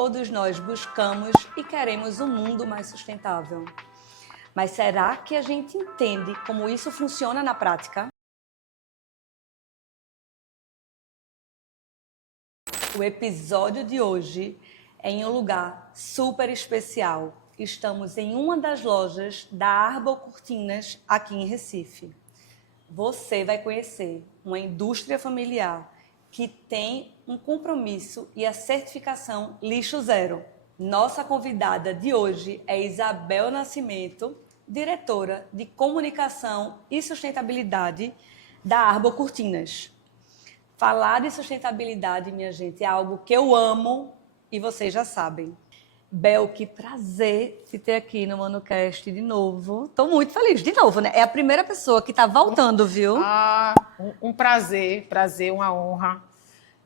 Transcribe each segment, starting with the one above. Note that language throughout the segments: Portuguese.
todos nós buscamos e queremos um mundo mais sustentável. Mas será que a gente entende como isso funciona na prática? O episódio de hoje é em um lugar super especial. Estamos em uma das lojas da Arbor Cortinas aqui em Recife. Você vai conhecer uma indústria familiar que tem um compromisso e a certificação Lixo Zero. Nossa convidada de hoje é Isabel Nascimento, diretora de Comunicação e Sustentabilidade da Arbor Cortinas. Falar de sustentabilidade, minha gente, é algo que eu amo e vocês já sabem. Bel, que prazer te ter aqui no ManuCast de novo. Estou muito feliz, de novo, né? É a primeira pessoa que está voltando, viu? Um prazer, uma honra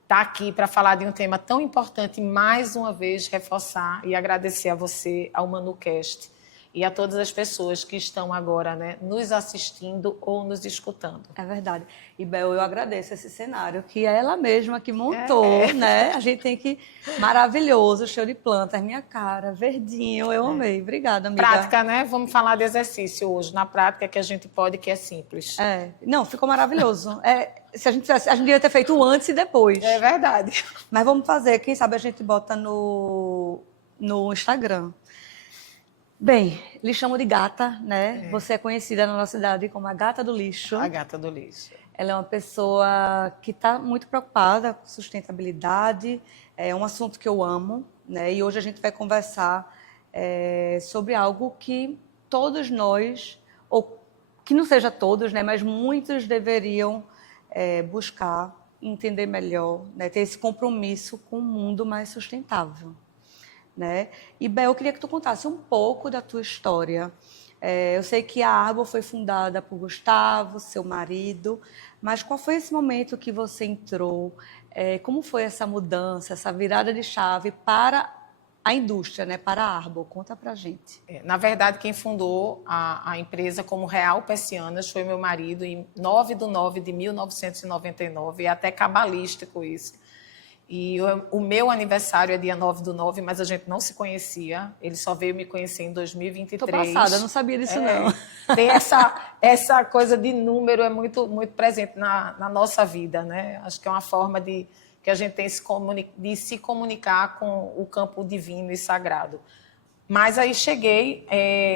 estar aqui para falar de um tema tão importante, mais uma vez reforçar e agradecer a você, ao ManuCast e a todas as pessoas que estão agora, né, nos assistindo ou nos escutando. É verdade. E, Bel, eu agradeço esse cenário que é ela mesma que montou, né? A gente tem que... Maravilhoso, cheio de plantas, minha cara, verdinho, eu amei. Obrigada, amiga. Prática, né? Vamos falar de exercício hoje, na prática que a gente pode, que é simples. Não, ficou maravilhoso. Se a gente tivesse, a gente devia ter feito antes e depois. É verdade. Mas vamos fazer, quem sabe a gente bota no Instagram. Bem, lhe chamo de gata, né? Você é conhecida na nossa cidade como a Gata do Lixo. A Gata do Lixo. Ela é uma pessoa que está muito preocupada com sustentabilidade, é um assunto que eu amo, né? E hoje a gente vai conversar sobre algo que todos nós, ou que não seja todos, né? Mas muitos deveriam buscar entender melhor, né? Ter esse compromisso com um mundo mais sustentável. Né? E, Bel, eu queria que tu contasse um pouco da tua história. Eu sei que a Arbor foi fundada por Gustavo, seu marido, mas qual foi esse momento que você entrou? Como foi essa mudança, essa virada de chave para a indústria, né? Para a Arbor? Conta pra gente. Na verdade, quem fundou a empresa como Real Persianas foi meu marido em 9/9/1999, é até cabalístico isso. E o meu aniversário é dia 9/9, mas a gente não se conhecia. Ele só veio me conhecer em 2023. Tô passada, não sabia disso não. Tem essa coisa de número, é muito, muito presente na nossa vida, né? Acho que é uma forma que a gente tem de se comunicar com o campo divino e sagrado. Mas aí cheguei,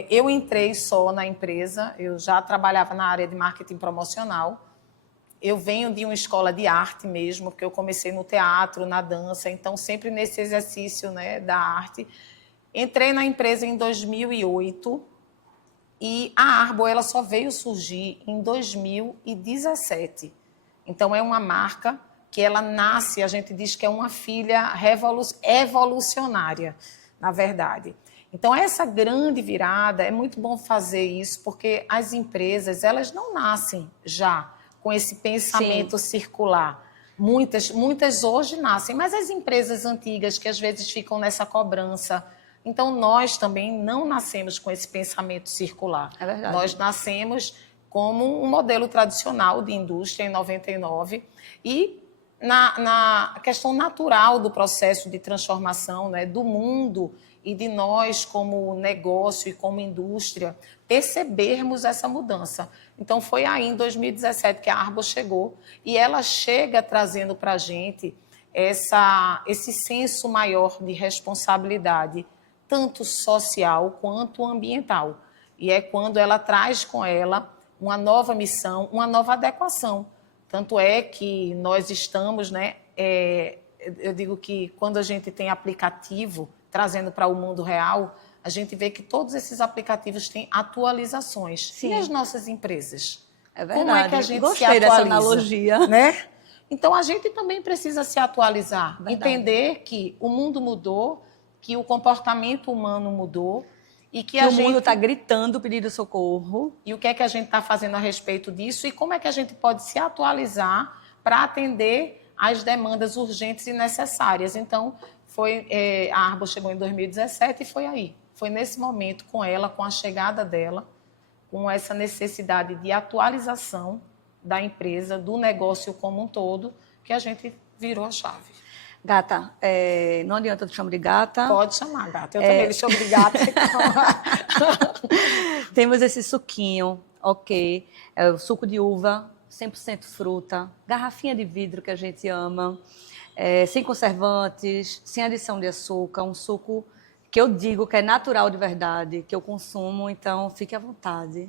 eu entrei só na empresa, eu já trabalhava na área de marketing promocional. Eu venho de uma escola de arte mesmo, porque eu comecei no teatro, na dança, então sempre nesse exercício, né, da arte. Entrei na empresa em 2008 e a Arbor ela só veio surgir em 2017. Então é uma marca que ela nasce, a gente diz que é uma filha evolucionária, na verdade. Então essa grande virada, é muito bom fazer isso, porque as empresas elas não nascem já com esse pensamento circular. Muitas hoje nascem, mas as empresas antigas que às vezes ficam nessa cobrança. Então, nós também não nascemos com esse pensamento circular. É verdade. Nós nascemos como um modelo tradicional de indústria em 99 e na questão natural do processo de transformação, né, do mundo e de nós como negócio e como indústria percebermos essa mudança. Então, foi aí, em 2017, que a Arbor chegou e ela chega trazendo para a gente esse senso maior de responsabilidade, tanto social quanto ambiental. E é quando ela traz com ela uma nova missão, uma nova adequação. Tanto é que nós estamos, né? Eu digo que quando a gente tem aplicativo trazendo para o mundo real, a gente vê que todos esses aplicativos têm atualizações. Sim. E as nossas empresas? É verdade. Como é que a gente Gostei se atualiza? dessa analogia. Né? Então, a gente também precisa se atualizar. Verdade. Entender que o mundo mudou, que o comportamento humano mudou e que o mundo está gritando pedindo socorro. E o que é que a gente está fazendo a respeito disso e como é que a gente pode se atualizar para atender às demandas urgentes e necessárias. Então, a Arbor chegou em 2017 e foi aí. Foi nesse momento, com ela, com a chegada dela, com essa necessidade de atualização da empresa, do negócio como um todo, que a gente virou a chave. Gata, não adianta eu te chamar de gata. Pode chamar, gata. Eu também me chamo de gata. Então... Temos esse suquinho, ok. É o suco de uva, 100% fruta. Garrafinha de vidro que a gente ama. Sem conservantes, sem adição de açúcar. Um suco que eu digo que é natural de verdade, que eu consumo. Então, fique à vontade.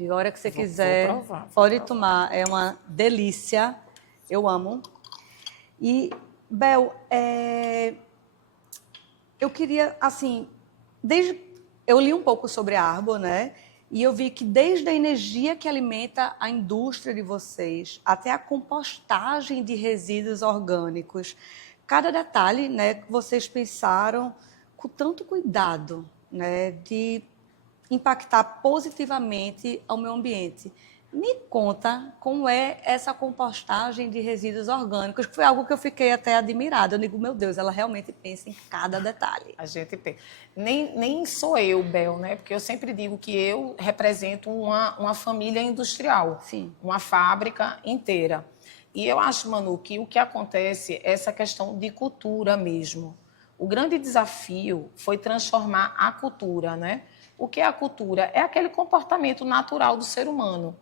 A hora que você quiser, pode tomar. É uma delícia. Eu amo. E, Bel, eu queria, assim, eu li um pouco sobre a Arbor, né? E eu vi que desde a energia que alimenta a indústria de vocês, até a compostagem de resíduos orgânicos, cada detalhe, né, que vocês pensaram com tanto cuidado, né, de impactar positivamente ao meio ambiente. Me conta como é essa compostagem de resíduos orgânicos, que foi algo que eu fiquei até admirada. Eu digo, meu Deus, ela realmente pensa em cada detalhe. A gente pensa. Nem sou eu, Bel, né? Porque eu sempre digo que eu represento uma família industrial, Sim. Uma fábrica inteira. E eu acho, Manu, que o que acontece é essa questão de cultura mesmo. O grande desafio foi transformar a cultura, né? O que é a cultura? É aquele comportamento natural do ser humano.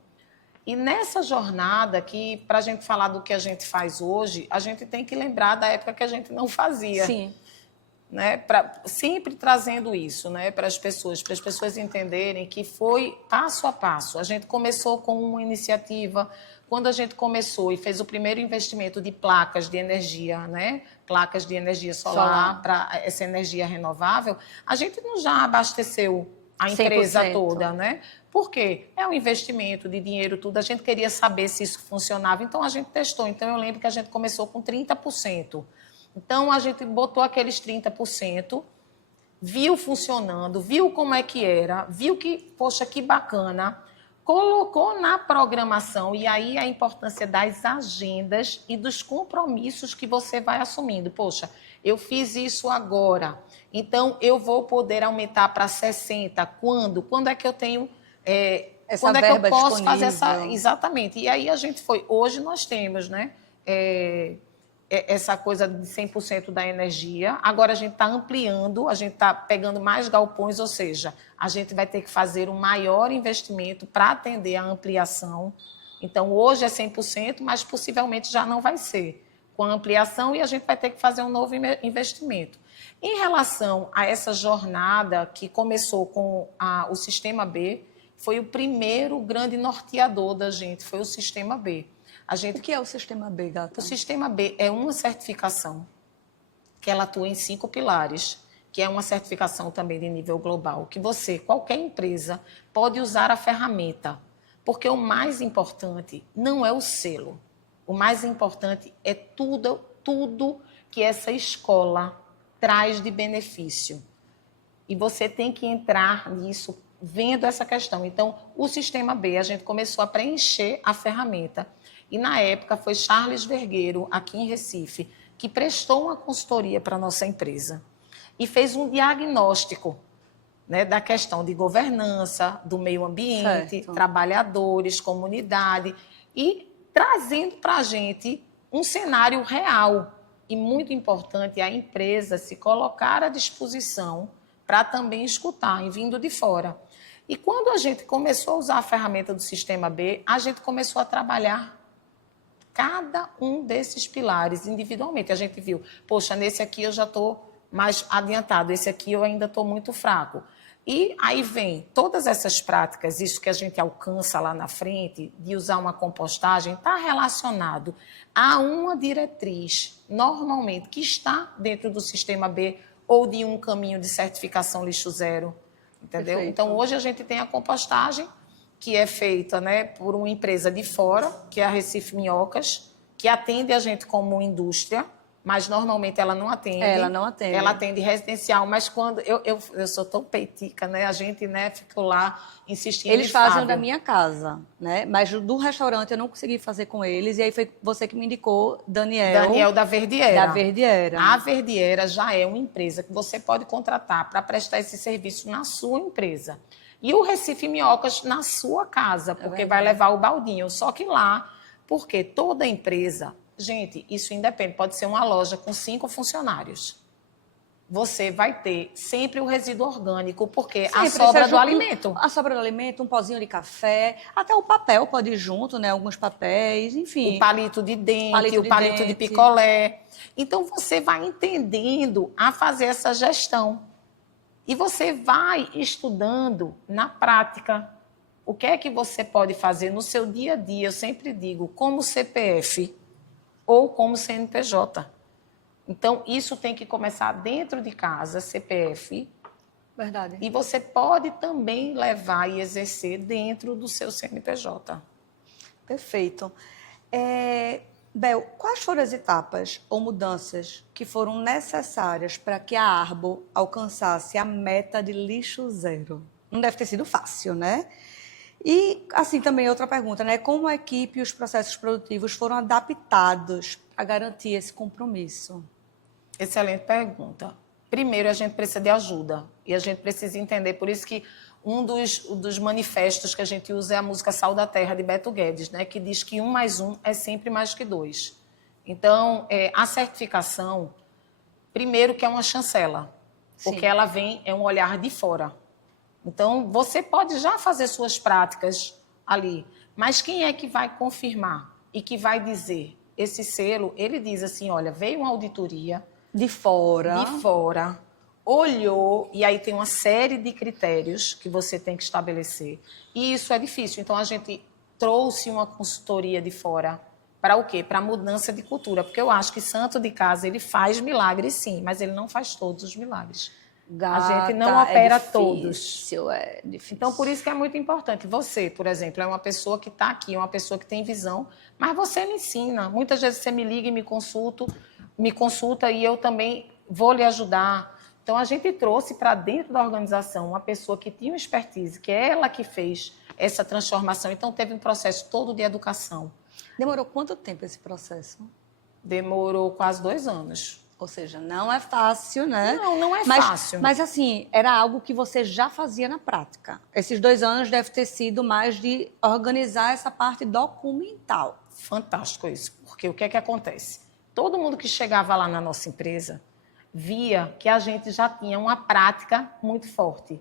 E nessa jornada, que para a gente falar do que a gente faz hoje, a gente tem que lembrar da época que a gente não fazia. Sim. Né? Sempre trazendo isso, né? Para as pessoas entenderem que foi passo a passo. A gente começou com uma iniciativa, quando a gente começou e fez o primeiro investimento de placas de energia, né? Placas de energia solar para essa energia renovável, a gente não já abasteceu a empresa 100%. toda, né? Por quê? É um investimento de dinheiro, tudo. A gente queria saber se isso funcionava, então a gente testou. Então eu lembro que a gente começou com 30%. Então a gente botou aqueles 30%, viu funcionando, viu como é que era, viu que, poxa, que bacana, colocou na programação, e aí a importância das agendas e dos compromissos que você vai assumindo. Poxa, eu fiz isso agora, então eu vou poder aumentar para 60. Quando? Quando é que eu tenho... quando é que eu posso fazer essa... Exatamente. E aí a gente foi... Hoje nós temos, né? Essa coisa de 100% da energia. Agora a gente está ampliando, a gente está pegando mais galpões, ou seja, a gente vai ter que fazer um maior investimento para atender a ampliação. Então, hoje é 100%, mas possivelmente já não vai ser com a ampliação, e a gente vai ter que fazer um novo investimento. Em relação a essa jornada que começou com o Sistema B, foi o primeiro grande norteador da gente, foi o Sistema B. O que é o Sistema B, Gata? O Sistema B é uma certificação que ela atua em 5 pilares, que é uma certificação também de nível global, que você, qualquer empresa, pode usar a ferramenta, porque o mais importante não é o selo. O mais importante é tudo que essa escola traz de benefício. E você tem que entrar nisso vendo essa questão. Então, o Sistema B, a gente começou a preencher a ferramenta. E, na época, foi Charles Vergueiro, aqui em Recife, que prestou uma consultoria para a nossa empresa e fez um diagnóstico, né, da questão de governança, do meio ambiente, certo, trabalhadores, comunidade, e trazendo para a gente um cenário real. E muito importante a empresa se colocar à disposição para também escutar, e vindo de fora. E quando a gente começou a usar a ferramenta do Sistema B, a gente começou a trabalhar cada um desses pilares individualmente. A gente viu, poxa, nesse aqui eu já estou mais adiantado, esse aqui eu ainda estou muito fraco. E aí vem todas essas práticas, isso que a gente alcança lá na frente, de usar uma compostagem, está relacionado a uma diretriz, normalmente, que está dentro do Sistema B ou de um caminho de certificação lixo zero, entendeu? Perfeito. Então, hoje a gente tem a compostagem, que é feita, né, por uma empresa de fora, que é a Recife Minhocas, que atende a gente como indústria, mas normalmente ela não atende. Ela não atende. Ela atende residencial, mas quando... Eu sou tão peitica, né? A gente, né, ficou lá insistindo. Eles fazem da minha casa, né? Mas do restaurante eu não consegui fazer com eles. E aí foi você que me indicou, Daniel da Verdiera. Da Verdiera. A Verdiera já é uma empresa que você pode contratar para prestar esse serviço na sua empresa. E o Recife Minhocas na sua casa, porque vai levar o baldinho. Só que lá, porque toda empresa Gente, isso independe. Pode ser uma loja com 5 funcionários. Você vai ter sempre o resíduo orgânico, porque Sempre, a sobra seja do alimento. A sobra do alimento, um pozinho de café, até o papel pode ir junto, né? Alguns papéis, enfim. O palito de dente, o de palito de dente. picolé. Então, você vai entendendo a fazer essa gestão. E você vai estudando na prática o que é que você pode fazer no seu dia a dia. Eu sempre digo, como CPF ou como CNPJ. Então, isso tem que começar dentro de casa, CPF. Verdade. E você pode também levar e exercer dentro do seu CNPJ. Perfeito. Bel, quais foram as etapas ou mudanças que foram necessárias para que a Arbo alcançasse a meta de lixo zero? Não deve ter sido fácil, né? E, assim, também outra pergunta, né? Como a equipe e os processos produtivos foram adaptados para garantir esse compromisso? Excelente pergunta. Primeiro, a gente precisa de ajuda e a gente precisa entender. Por isso que um dos manifestos que a gente usa é a música Sal da Terra, de Beto Guedes, né? Que diz que 1 mais 1 é sempre mais que 2. Então, a certificação, primeiro que é uma chancela, porque ela vem, é um olhar de fora. Então, você pode já fazer suas práticas ali, mas quem é que vai confirmar e que vai dizer? Esse selo, ele diz assim, olha, veio uma auditoria de fora, olhou, e aí tem uma série de critérios que você tem que estabelecer. E isso é difícil. Então, a gente trouxe uma consultoria de fora para o quê? Para a mudança de cultura. Porque eu acho que santo de casa, ele faz milagres, sim, mas ele não faz todos os milagres. Gata, a gente não opera todos. É difícil. Então, por isso que é muito importante. Você, por exemplo, é uma pessoa que está aqui, uma pessoa que tem visão, mas você me ensina. Muitas vezes você me liga e me consulta e eu também vou lhe ajudar. Então, a gente trouxe para dentro da organização uma pessoa que tinha uma expertise, que é ela que fez essa transformação. Então, teve um processo todo de educação. Demorou quanto tempo esse processo? Demorou quase 2 anos. Ou seja, não é fácil, né? Não é fácil. Mas, assim, era algo que você já fazia na prática. Esses 2 anos deve ter sido mais de organizar essa parte documental. Fantástico isso. Porque o que é que acontece? Todo mundo que chegava lá na nossa empresa via que a gente já tinha uma prática muito forte.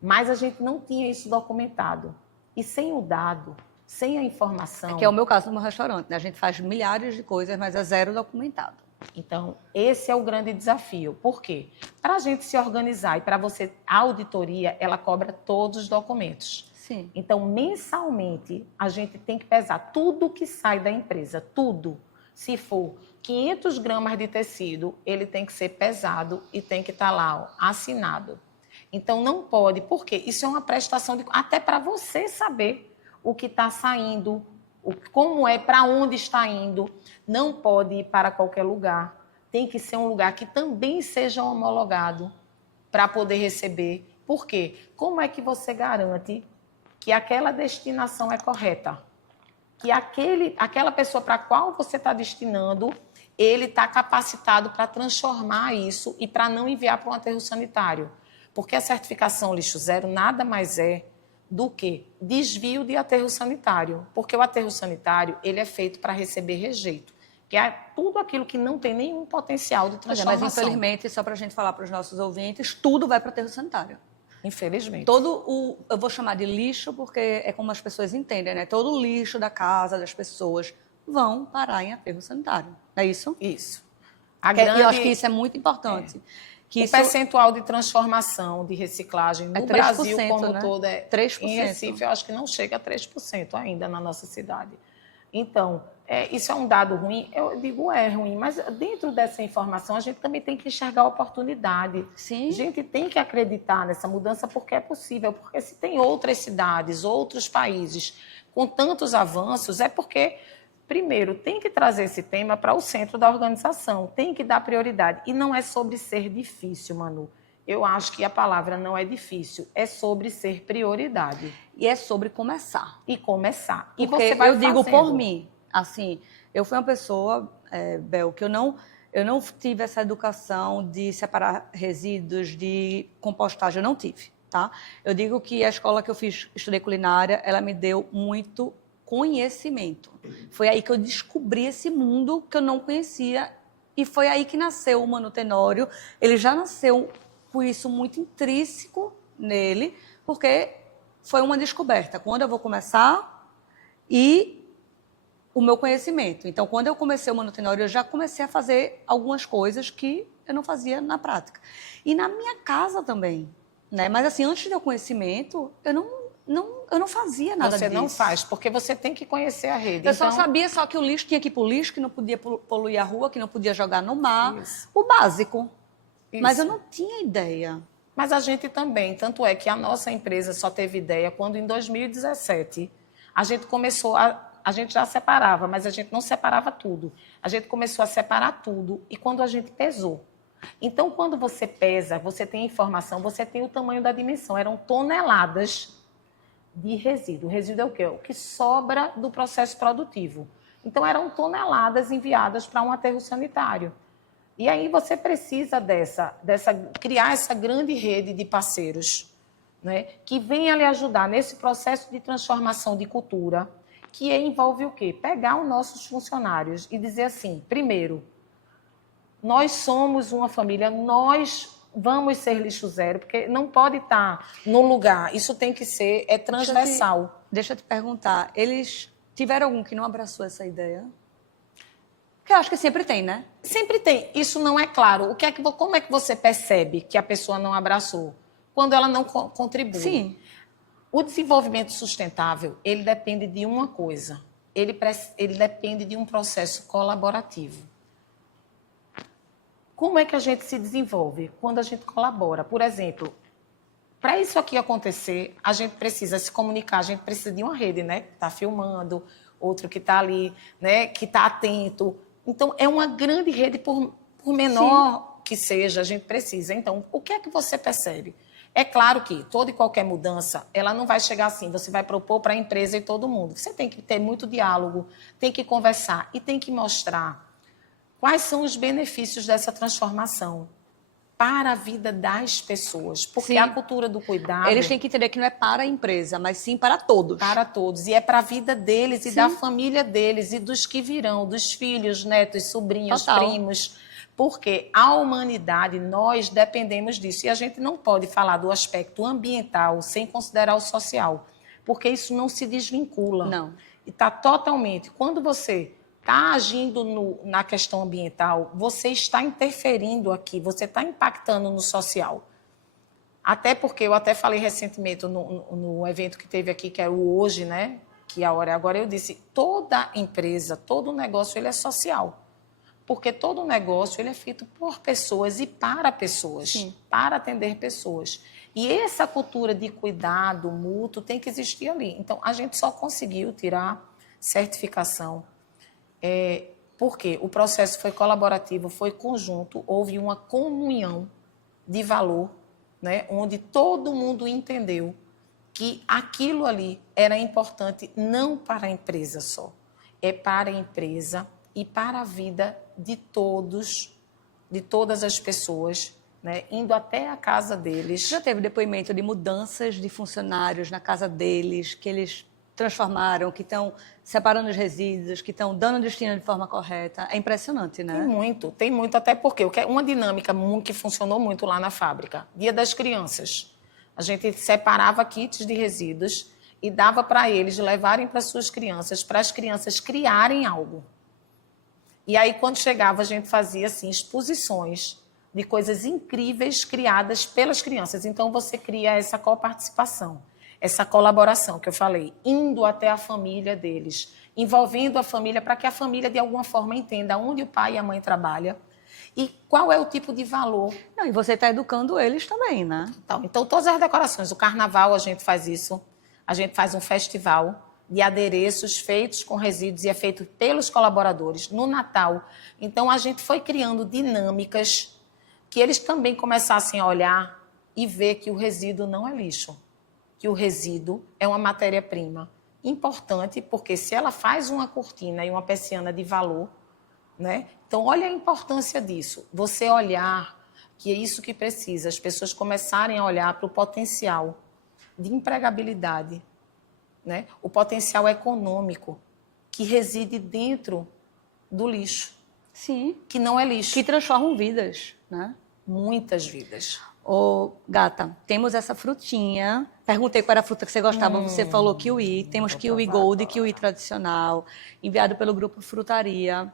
Mas a gente não tinha isso documentado. E sem o dado, sem a informação... Que é o meu caso no meu restaurante, né? A gente faz milhares de coisas, mas é zero documentado. Então, esse é o grande desafio. Por quê? Para a gente se organizar e para você, a auditoria, ela cobra todos os documentos. Sim. Então, mensalmente, a gente tem que pesar tudo que sai da empresa, tudo. Se for 500 gramas de tecido, ele tem que ser pesado e tem que estar lá, ó, assinado. Então, não pode, porque isso é uma prestação, até para você saber o que está saindo, como é, para onde está indo. Não pode ir para qualquer lugar. Tem que ser um lugar que também seja homologado para poder receber. Por quê? Como é que você garante que aquela destinação é correta? Que aquela pessoa para a qual você está destinando, ele está capacitado para transformar isso e para não enviar para um aterro sanitário. Porque a certificação lixo zero nada mais é do que desvio de aterro sanitário. Porque o aterro sanitário ele é feito para receber rejeito, que é tudo aquilo que não tem nenhum potencial de transformação. Mas, infelizmente, só para a gente falar para os nossos ouvintes, tudo vai para aterro sanitário. Infelizmente. Eu vou chamar de lixo porque é como as pessoas entendem, né? Todo o lixo da casa, das pessoas, vão parar em aterro sanitário. É isso? Isso. Eu acho que isso é muito importante. Que o percentual de transformação, de reciclagem no Brasil como todo é 3%. Em Recife, eu acho que não chega a 3% ainda na nossa cidade. Então, isso é um dado ruim? Eu digo é ruim, mas dentro dessa informação a gente também tem que enxergar a oportunidade. Sim. A gente tem que acreditar nessa mudança porque é possível, porque se tem outras cidades, outros países com tantos avanços, é porque... Primeiro, tem que trazer esse tema para o centro da organização, tem que dar prioridade. E não é sobre ser difícil, Manu. Eu acho que a palavra não é difícil, é sobre ser prioridade. E é sobre começar. E começar. E você vai digo por mim, assim, eu fui uma pessoa, Bel, que eu não tive essa educação de separar resíduos, de compostagem, eu não tive, tá? Eu digo que a escola que eu fiz, estudei culinária, ela me deu muito conhecimento. Foi aí que eu descobri esse mundo que eu não conhecia e foi aí que nasceu o Manutenório. Ele já nasceu com isso muito intrínseco nele, porque foi uma descoberta. Quando eu vou começar e o meu conhecimento. Então, quando eu comecei o Manutenório, eu já comecei a fazer algumas coisas que eu não fazia na prática. E na minha casa também, né? Mas assim, antes do meu conhecimento, eu não fazia nada disso. Você não faz, porque você tem que conhecer a rede. Eu só sabia que o lixo tinha que ir para o lixo, que não podia poluir a rua, que não podia jogar no mar. Isso. O básico. Isso. Mas eu não tinha ideia. Mas a gente também, tanto é que a nossa empresa só teve ideia quando em 2017 a gente começou a gente já separava, mas a gente não separava tudo. A gente começou a separar tudo e quando a gente pesou. Então, quando você pesa, você tem informação, você tem o tamanho da dimensão. Eram toneladas de resíduo. O resíduo é o quê? O que sobra do processo produtivo. Então, eram toneladas enviadas para um aterro sanitário. E aí você precisa criar essa grande rede de parceiros, né, que venha lhe ajudar nesse processo de transformação de cultura, que envolve o quê? Pegar os nossos funcionários e dizer assim, primeiro, nós somos uma família, nós vamos ser lixo zero, porque não pode estar no lugar, isso tem que ser transversal. Deixa eu te perguntar, eles tiveram algum que não abraçou essa ideia? Porque eu acho que sempre tem, né? Sempre tem. Isso não é claro. Como é que você percebe que a pessoa não abraçou? Quando ela não contribui. Sim. O desenvolvimento sustentável, ele depende de uma coisa. Ele depende de um processo colaborativo. Como é que a gente se desenvolve? Quando a gente colabora. Por exemplo, para isso aqui acontecer, a gente precisa se comunicar, a gente precisa de uma rede, né? Que está filmando, outro que está ali, né? Que está atento. Então, é uma grande rede, por menor que seja, a gente precisa. Então, o que é que você percebe? É claro que toda e qualquer mudança, ela não vai chegar assim, você vai propor para a empresa e todo mundo. Você tem que ter muito diálogo, tem que conversar e tem que mostrar quais são os benefícios dessa transformação para a vida das pessoas. Porque a cultura do cuidado... Eles têm que entender que não é para a empresa, mas sim para todos. Para todos. E é para a vida deles e da família deles e dos que virão, dos filhos, netos, sobrinhos, primos. Porque a humanidade, nós dependemos disso. E a gente não pode falar do aspecto ambiental sem considerar o social. Porque isso não se desvincula. Não. E está totalmente... Quando você está agindo na questão ambiental, você está interferindo aqui, você está impactando no social. Até porque eu até falei recentemente no evento que teve aqui, que é o Hoje, né? Que a hora agora eu disse, toda empresa, todo negócio, ele é social. Porque todo negócio ele é feito por pessoas e para pessoas, para atender pessoas. E essa cultura de cuidado mútuo tem que existir ali. Então, a gente só conseguiu tirar certificação porque o processo foi colaborativo, foi conjunto, houve uma comunhão de valor, né, onde todo mundo entendeu que aquilo ali era importante não para a empresa só, é para a empresa e para a vida de todos, de todas as pessoas, né, indo até a casa deles. Já teve depoimento de mudanças de funcionários na casa deles, que eles transformaram, que estão separando os resíduos, que estão dando destino de forma correta. É impressionante, né? Tem muito, até porque uma dinâmica que funcionou muito lá na fábrica, Dia das Crianças. A gente separava kits de resíduos e dava para eles levarem para suas crianças, para as crianças criarem algo. E aí, quando chegava, a gente fazia assim, exposições de coisas incríveis criadas pelas crianças. Então, você cria essa coparticipação. Essa colaboração que eu falei, indo até a família deles, envolvendo a família para que a família, de alguma forma, entenda onde o pai e a mãe trabalham e qual é o tipo de valor. Não, e você está educando eles também, né? Então, todas as decorações. O carnaval, a gente faz isso. A gente faz um festival de adereços feitos com resíduos e é feito pelos colaboradores. No Natal, então, a gente foi criando dinâmicas que eles também começassem a olhar e ver que o resíduo não é lixo. Que o resíduo é uma matéria-prima importante, porque se ela faz uma cortina e uma persiana de valor, né? Então, olha a importância disso. Você olhar que é isso que precisa, as pessoas começarem a olhar para o potencial de empregabilidade né? O potencial econômico que reside dentro do lixo, Sim. que não é lixo. Que transformam vidas, né? Muitas vidas. Ô, gata, temos essa frutinha. Perguntei qual era a fruta que você gostava, você falou kiwi. Temos kiwi gold e kiwi tradicional, enviado pelo Grupo Frutaria.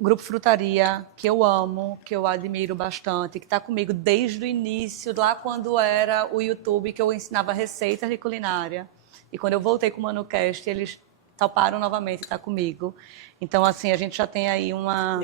Grupo Frutaria, que eu amo, que eu admiro bastante, que está comigo desde o início, lá quando era o YouTube, que eu ensinava receitas de culinária. E quando eu voltei com o ManuCast, eles toparam novamente estar comigo. Então, assim, a gente já tem aí uma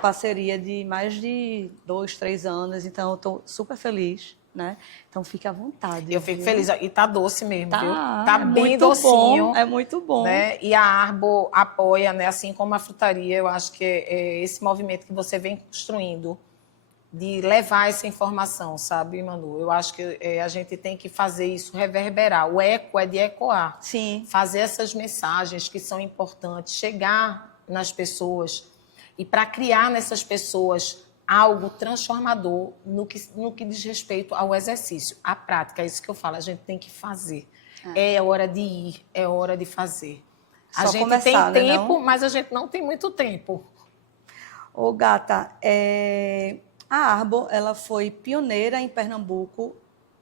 parceria de mais de 2, 3 anos. Então, eu estou super feliz, né? Então, fique à vontade. Eu fico feliz. E tá doce mesmo, viu? Tá Bem muito docinho. Bom, é muito bom. Né? E a Arbo apoia, né? Assim como a frutaria, eu acho que é esse movimento que você vem construindo de levar essa informação, sabe, Manu? Eu acho que a gente tem que fazer isso reverberar. O eco é de ecoar. Sim. Fazer essas mensagens que são importantes, chegar nas pessoas e para criar nessas pessoas algo transformador no que diz respeito ao exercício, à prática. É isso que eu falo, a gente tem que fazer. É hora de ir, é hora de fazer. A gente começar, tem né, tempo, não? mas a gente não tem muito tempo. Ô, gata, a Arbo, ela foi pioneira em Pernambuco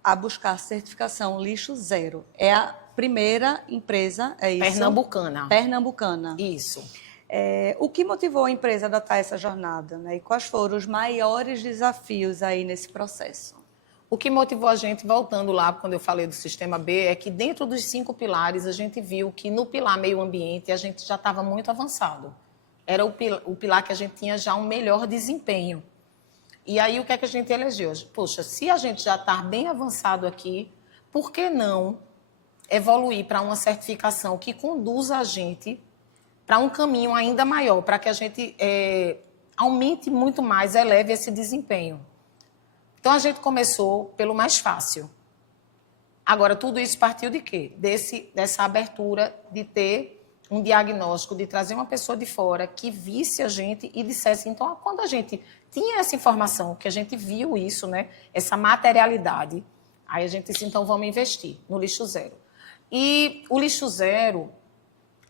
a buscar certificação lixo zero. É a primeira empresa, é isso? Pernambucana. Pernambucana. Isso. O que motivou a empresa a adotar essa jornada, né? E quais foram os maiores desafios aí nesse processo? O que motivou a gente, voltando lá, quando eu falei do Sistema B, é que dentro dos 5 pilares, a gente viu que no pilar meio ambiente, a gente já estava muito avançado. Era o pilar que a gente tinha já um melhor desempenho. E aí, o que é que a gente elegeu? Poxa, se a gente já está bem avançado aqui, por que não evoluir para uma certificação que conduza a gente para um caminho ainda maior, para que a gente aumente muito mais, eleve esse desempenho? Então, a gente começou pelo mais fácil. Agora, tudo isso partiu de quê? Dessa abertura de ter um diagnóstico, de trazer uma pessoa de fora que visse a gente e dissesse, então, quando a gente tinha essa informação, que a gente viu isso, né, essa materialidade, aí a gente disse, então, vamos investir no lixo zero. E o lixo zero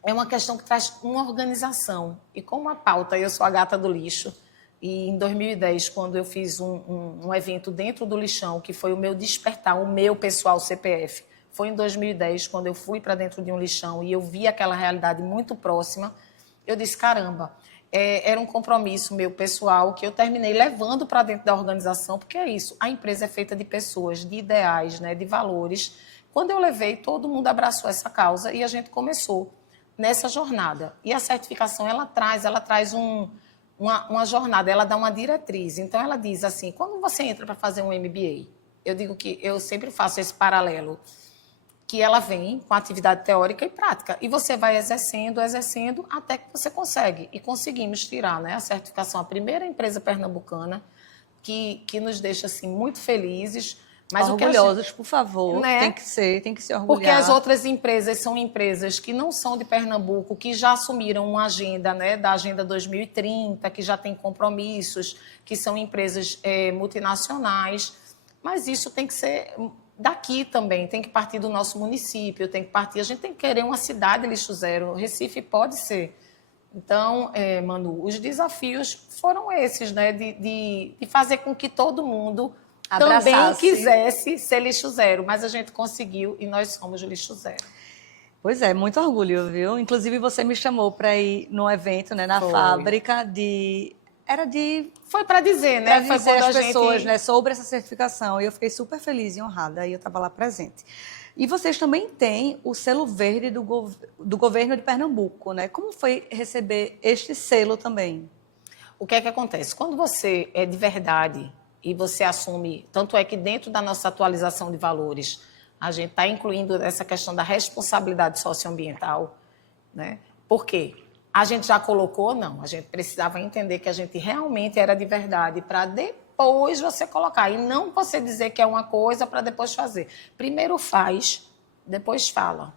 é uma questão que traz uma organização. E como a pauta, eu sou a gata do lixo, e em 2010, quando eu fiz um evento dentro do lixão, que foi o meu despertar, o meu pessoal CPF, foi em 2010, quando eu fui para dentro de um lixão e eu vi aquela realidade muito próxima, eu disse, caramba, era um compromisso meu pessoal que eu terminei levando para dentro da organização, porque é isso, a empresa é feita de pessoas, de ideais, né, de valores. Quando eu levei, todo mundo abraçou essa causa e a gente começou nessa jornada. E a certificação, ela traz uma jornada, ela dá uma diretriz. Então, ela diz assim, quando você entra para fazer um MBA, eu digo que eu sempre faço esse paralelo, que ela vem com atividade teórica e prática. E você vai exercendo, até que você consegue. E conseguimos tirar, né, a certificação, a primeira empresa pernambucana, que nos deixa assim, muito felizes. Mas orgulhosos, por favor, né? tem que se orgulhar. Porque as outras empresas são empresas que não são de Pernambuco, que já assumiram uma agenda, né, da Agenda 2030, que já tem compromissos, que são empresas multinacionais. Mas isso tem que ser daqui também, tem que partir do nosso município, tem que partir. A gente tem que querer uma cidade lixo zero. Recife pode ser. Então, Manu, os desafios foram esses, né, de fazer com que todo mundo também quisesse ser lixo zero, mas a gente conseguiu e nós somos lixo zero. Pois é, muito orgulho, viu? Inclusive, você me chamou para ir num evento, né, na fábrica Foi para dizer, né? Para dizer às pessoas, né, sobre essa certificação. E eu fiquei super feliz e honrada. E eu estava lá presente. E vocês também têm o selo verde do governo de Pernambuco, né? Como foi receber este selo também? O que é que acontece? Quando você é de verdade e você assume, tanto é que dentro da nossa atualização de valores, a gente está incluindo essa questão da responsabilidade socioambiental, né? Por quê? A gente já colocou? Não. A gente precisava entender que a gente realmente era de verdade para depois você colocar. E não você dizer que é uma coisa para depois fazer. Primeiro faz, depois fala,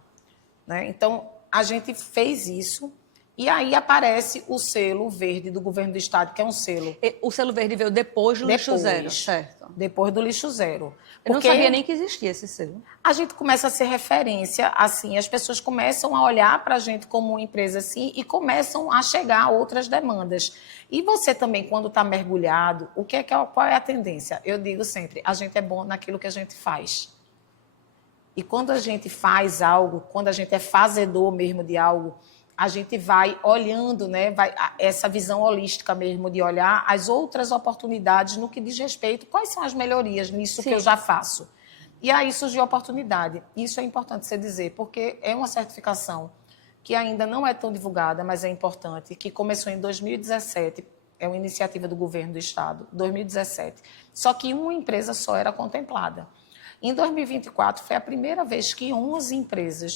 né? Então, a gente fez isso. E aí aparece o selo verde do governo do estado, que é um selo. O selo verde veio depois do lixo zero, certo? depois do lixo zero. Eu não sabia nem que existia esse selo. A gente começa a ser referência, assim, as pessoas começam a olhar para a gente como uma empresa assim e começam a chegar a outras demandas. E você também, quando está mergulhado, qual é a tendência? Eu digo sempre, a gente é bom naquilo que a gente faz. E quando a gente faz algo, quando a gente é fazedor mesmo de algo, a gente vai olhando, né, essa visão holística mesmo de olhar as outras oportunidades no que diz respeito, quais são as melhorias nisso que eu já faço. E aí surgiu a oportunidade. Isso é importante você dizer, porque é uma certificação que ainda não é tão divulgada, mas é importante, que começou em 2017, é uma iniciativa do governo do estado, 2017. Só que uma empresa só era contemplada. Em 2024, foi a primeira vez que 11 empresas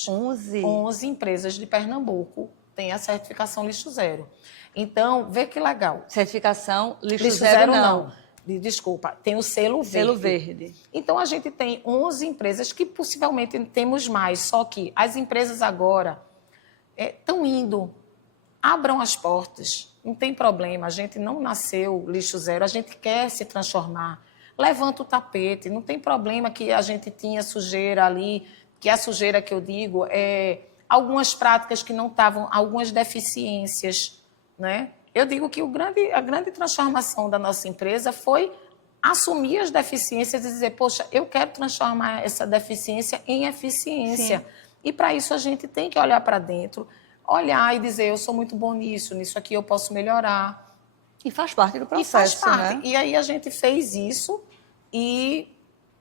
de Pernambuco têm a certificação lixo zero. Então, vê que legal. Certificação lixo zero não. Desculpa, tem o selo verde. Selo verde. Então, a gente tem 11 empresas que possivelmente temos mais, só que as empresas agora estão indo, abram as portas, não tem problema, a gente não nasceu lixo zero, a gente quer se transformar. Levanta o tapete, não tem problema que a gente tinha sujeira ali, que a sujeira que eu digo é algumas práticas que não estavam, algumas deficiências, né? Eu digo que a grande transformação da nossa empresa foi assumir as deficiências e dizer, poxa, eu quero transformar essa deficiência em eficiência. Sim. E para isso a gente tem que olhar para dentro, olhar e dizer, eu sou muito bom nisso aqui eu posso melhorar. E faz parte do processo, né? E aí a gente fez isso e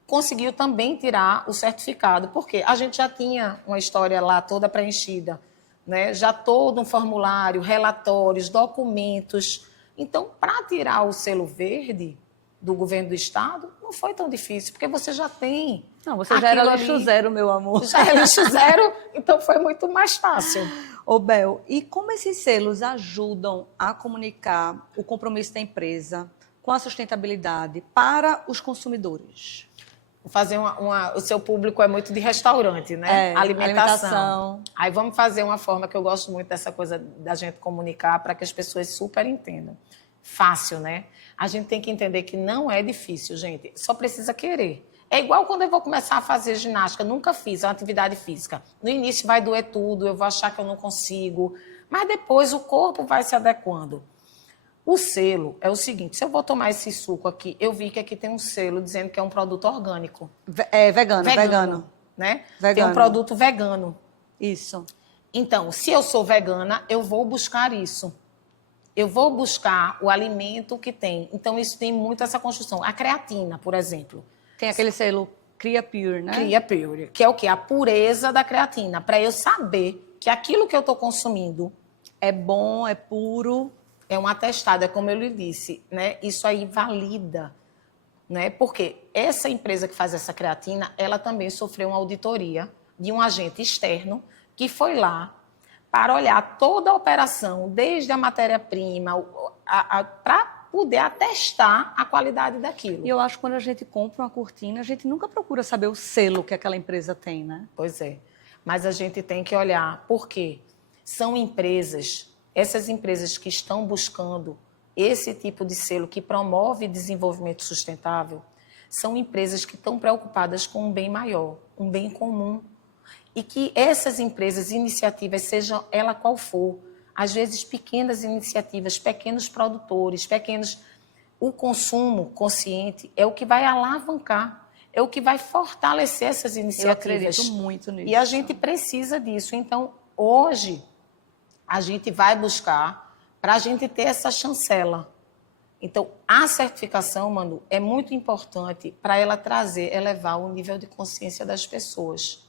conseguiu também tirar o certificado, porque a gente já tinha uma história lá toda preenchida, né? Já todo um formulário, relatórios, documentos. Então, para tirar o selo verde do governo do estado, não foi tão difícil, porque você já tem. Não, você já era lixo zero, meu amor. Já era lixo zero, então foi muito mais fácil. Ô, Bel, e como esses selos ajudam a comunicar o compromisso da empresa com a sustentabilidade para os consumidores? Fazer o seu público é muito de restaurante, né? Alimentação. Aí vamos fazer uma forma que eu gosto muito dessa coisa da gente comunicar para que as pessoas super entendam. Fácil, né? A gente tem que entender que não é difícil, gente. Só precisa querer. É igual quando eu vou começar a fazer ginástica. Nunca fiz uma atividade física. No início vai doer tudo, eu vou achar que eu não consigo. Mas depois o corpo vai se adequando. O selo é o seguinte, se eu vou tomar esse suco aqui, eu vi que aqui tem um selo dizendo que é um produto orgânico. Vegano. Né? Vegano. Tem um produto vegano. Isso. Então, se eu sou vegana, eu vou buscar isso. Eu vou buscar o alimento que tem. Então, isso tem muito essa construção. A creatina, por exemplo. Tem aquele selo Cria Pure, né? Cria Pure, que é o quê? A pureza da creatina. Para eu saber que aquilo que eu estou consumindo é bom, é puro. É um atestado, é como eu lhe disse, né? Isso aí valida, né? Porque essa empresa que faz essa creatina, ela também sofreu uma auditoria de um agente externo que foi lá para olhar toda a operação, desde a matéria-prima, para poder atestar a qualidade daquilo. E eu acho que quando a gente compra uma cortina, a gente nunca procura saber o selo que aquela empresa tem, né? Pois é. Mas a gente tem que olhar, por quê? São empresas... Essas empresas que estão buscando esse tipo de selo que promove desenvolvimento sustentável são empresas que estão preocupadas com um bem maior, um bem comum. E que essas empresas, iniciativas, sejam ela qual for, às vezes pequenas iniciativas, pequenos produtores, o consumo consciente é o que vai alavancar, é o que vai fortalecer essas iniciativas. Eu acredito muito nisso. E a gente precisa disso. Então, hoje... a gente vai buscar para a gente ter essa chancela. Então, a certificação, Manu, é muito importante para ela elevar o nível de consciência das pessoas.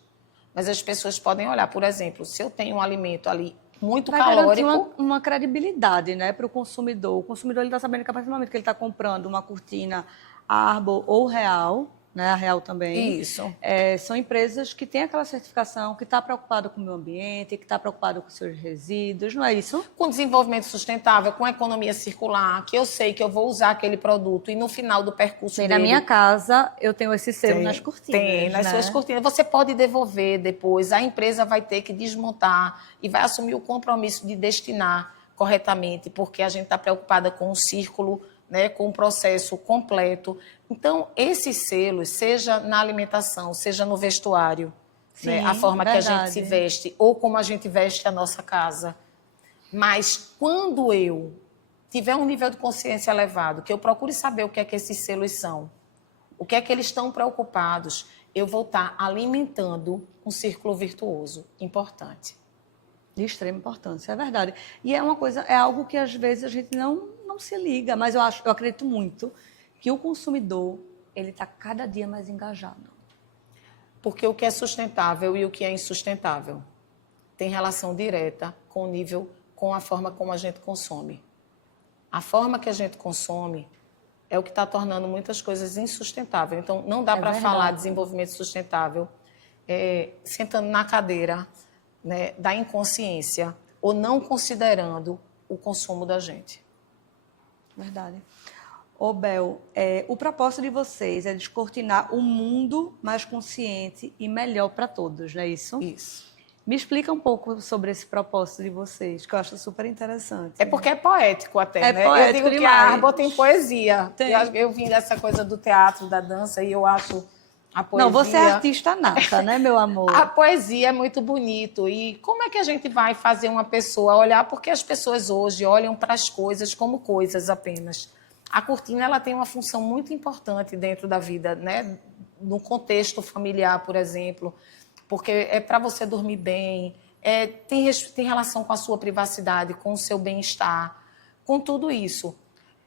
Mas as pessoas podem olhar, por exemplo, se eu tenho um alimento ali muito calórico... Vai garantir uma credibilidade, né, para o consumidor. O consumidor está sabendo que a partir do momento que ele está comprando uma cortina Arbor ou Real... né, a Real também. Isso. São empresas que têm aquela certificação, que está preocupada com o meio ambiente, que está preocupada com os seus resíduos, não é isso? Com desenvolvimento sustentável, com economia circular, que eu sei que eu vou usar aquele produto e no final do percurso dele... Na minha casa, eu tenho esse selo nas cortinas. Tem, nas suas cortinas. Você pode devolver depois, a empresa vai ter que desmontar e vai assumir o compromisso de destinar corretamente, porque a gente está preocupada com o círculo né, com um processo completo. Então, esses selos, seja na alimentação, seja no vestuário, né, a forma que a gente se veste ou como a gente veste a nossa casa. Mas quando eu tiver um nível de consciência elevado, que eu procure saber o que é que esses selos são, o que é que eles estão preocupados, eu vou estar alimentando um círculo virtuoso importante. De extrema importância, é verdade. E é uma coisa, é algo que às vezes a gente não se liga, mas eu acredito muito que o consumidor, ele está cada dia mais engajado. Porque o que é sustentável e o que é insustentável tem relação direta com o nível, com a forma como a gente consome. A forma que a gente consome é o que está tornando muitas coisas insustentáveis. Então, não dá para falar de desenvolvimento sustentável sentando na cadeira, né, da inconsciência ou não considerando o consumo da gente. Verdade. Ô, Bel, o propósito de vocês é descortinar o mundo mais consciente e melhor para todos, não é isso? Isso. Me explica um pouco sobre esse propósito de vocês, que eu acho super interessante. É porque é poético até, né? Poético eu digo demais. Que a Arbo tem poesia. Tem. Eu vim dessa coisa do teatro, da dança, e eu acho a poesia... Não, você é artista nata, né, meu amor? A poesia é muito bonito. E como é que a gente vai fazer uma pessoa olhar? Porque as pessoas hoje olham para as coisas como coisas apenas. A cortina, ela tem uma função muito importante dentro da vida, né? No contexto familiar, por exemplo, porque é para você dormir bem, tem relação com a sua privacidade, com o seu bem-estar, com tudo isso.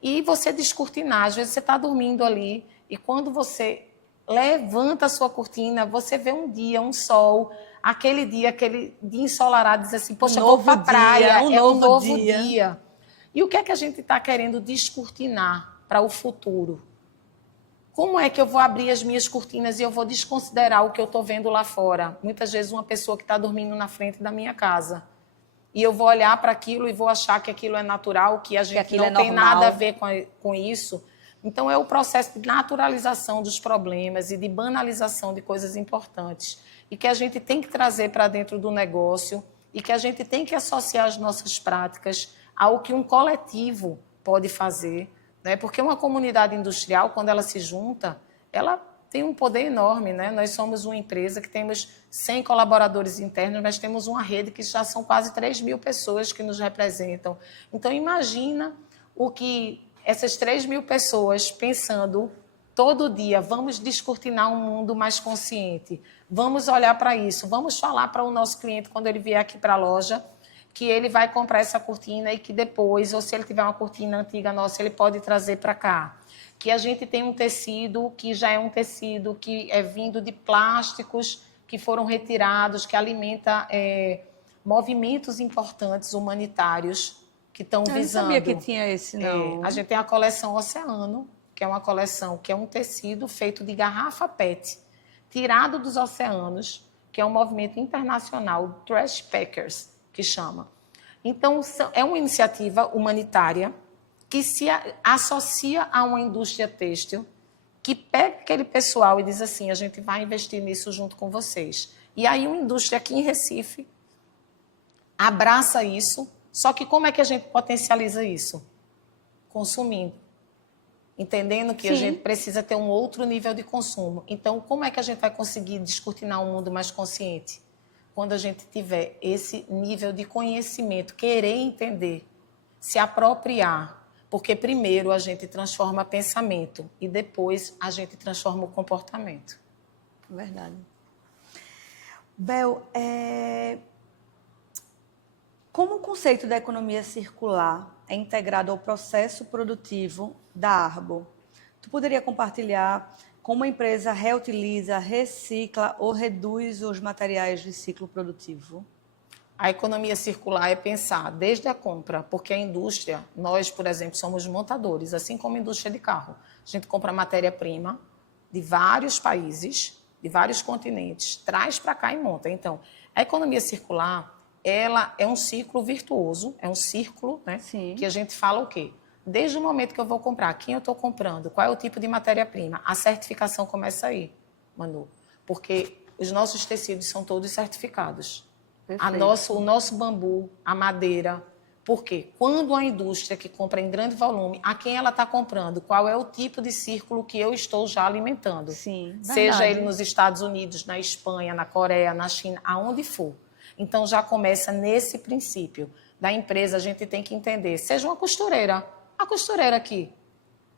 E você descortinar, às vezes você está dormindo ali e quando você levanta a sua cortina, você vê um dia, um sol, aquele dia ensolarado, diz assim, poxa, eu vou para a praia, é um novo dia. E o que é que a gente está querendo descortinar para o futuro? Como é que eu vou abrir as minhas cortinas e eu vou desconsiderar o que eu estou vendo lá fora? Muitas vezes uma pessoa que está dormindo na frente da minha casa. E eu vou olhar para aquilo e vou achar que aquilo é natural, que a gente não tem nada a ver com isso. Então, é o processo de naturalização dos problemas e de banalização de coisas importantes. E que a gente tem que trazer para dentro do negócio e que a gente tem que associar as nossas práticas ao que um coletivo pode fazer. Né? Porque uma comunidade industrial, quando ela se junta, ela tem um poder enorme. Né? Nós somos uma empresa que temos 100 colaboradores internos, mas temos uma rede que já são quase 3.000 pessoas que nos representam. Então, imagina o que essas 3.000 pessoas pensando todo dia, vamos descortinar um mundo mais consciente, vamos olhar para isso, vamos falar para o nosso cliente quando ele vier aqui para a loja, que ele vai comprar essa cortina e que depois, ou se ele tiver uma cortina antiga nossa, ele pode trazer para cá. Que a gente tem um tecido que já é um tecido que é vindo de plásticos que foram retirados, que alimenta movimentos importantes humanitários que estão visando. Eu não sabia que tinha esse, não. A gente tem a coleção Oceano, que é uma coleção que é um tecido feito de garrafa PET, tirado dos oceanos, que é um movimento internacional, Trash Packers, que chama. Então, é uma iniciativa humanitária que se associa a uma indústria têxtil, que pega aquele pessoal e diz assim, a gente vai investir nisso junto com vocês. E aí uma indústria aqui em Recife abraça isso, só que como é que a gente potencializa isso? Consumindo. Entendendo que a gente precisa ter um outro nível de consumo. Então, como é que a gente vai conseguir descortinar um mundo mais consciente? Quando a gente tiver esse nível de conhecimento, querer entender, se apropriar, porque primeiro a gente transforma pensamento e depois a gente transforma o comportamento. Verdade. Bel, como o conceito da economia circular é integrado ao processo produtivo da Arbo? Tu poderia compartilhar como a empresa reutiliza, recicla ou reduz os materiais de ciclo produtivo? A economia circular é pensar desde a compra, porque a indústria, nós, por exemplo, somos montadores, assim como a indústria de carro. A gente compra matéria-prima de vários países, de vários continentes, traz para cá e monta. Então, a economia circular, ela é um ciclo virtuoso, é um círculo, né? Sim. Que a gente fala o quê? Desde o momento que eu vou comprar, quem eu estou comprando, qual é o tipo de matéria-prima, a certificação começa aí, Manu, porque os nossos tecidos são todos certificados. O nosso bambu, a madeira. Porque quando a indústria que compra em grande volume, a quem ela está comprando? Qual é o tipo de círculo que eu estou já alimentando? Sim, Seja verdade. ele nos Estados Unidos, na Espanha, na Coreia, na China, aonde for. Então, já começa nesse princípio da empresa, a gente tem que entender. Seja uma costureira. A costureira aqui,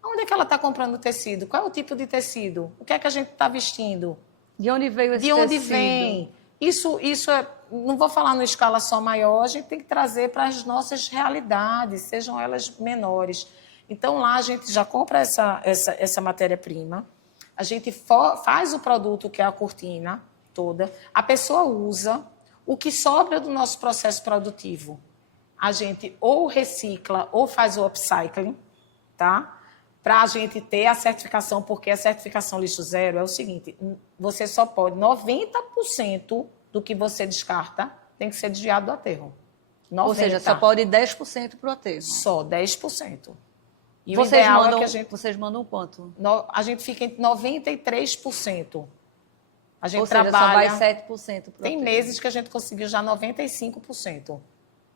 onde é que ela está comprando tecido? Qual é o tipo de tecido? O que é que a gente está vestindo? De onde veio esse De onde tecido? vem? Isso é, não vou falar numa escala só maior, a gente tem que trazer para as nossas realidades, sejam elas menores. Então, lá a gente já compra essa matéria-prima, a gente faz o produto, que é a cortina toda, a pessoa usa, o que sobra do nosso processo produtivo, a gente ou recicla ou faz o upcycling, tá? Para a gente ter a certificação, porque a certificação lixo zero é o seguinte, você só pode, 90% do que você descarta tem que ser desviado do aterro. 90%. Ou seja, só pode 10% para o aterro. Só 10%. E vocês o ideal mandam, é que vocês mandam quanto? a gente fica entre 93%. A gente Ou seja, trabalha... só vai 7% para o Tem aterro. meses que a gente conseguiu já 95%.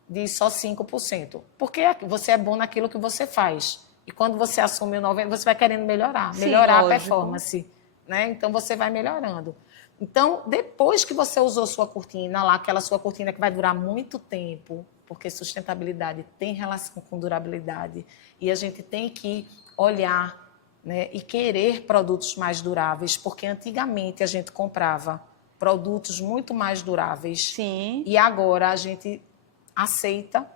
De só 5%. Porque você é bom naquilo que você faz. E quando você assume o 90%, você vai querendo melhorar. Sim, melhorar lógico. a performance. Né? Então, você vai melhorando. Então, depois que você usou sua cortina lá, aquela sua cortina que vai durar muito tempo, porque sustentabilidade tem relação com durabilidade, e a gente tem que olhar, né, e querer produtos mais duráveis, porque antigamente a gente comprava produtos muito mais duráveis. Sim. E agora a gente aceita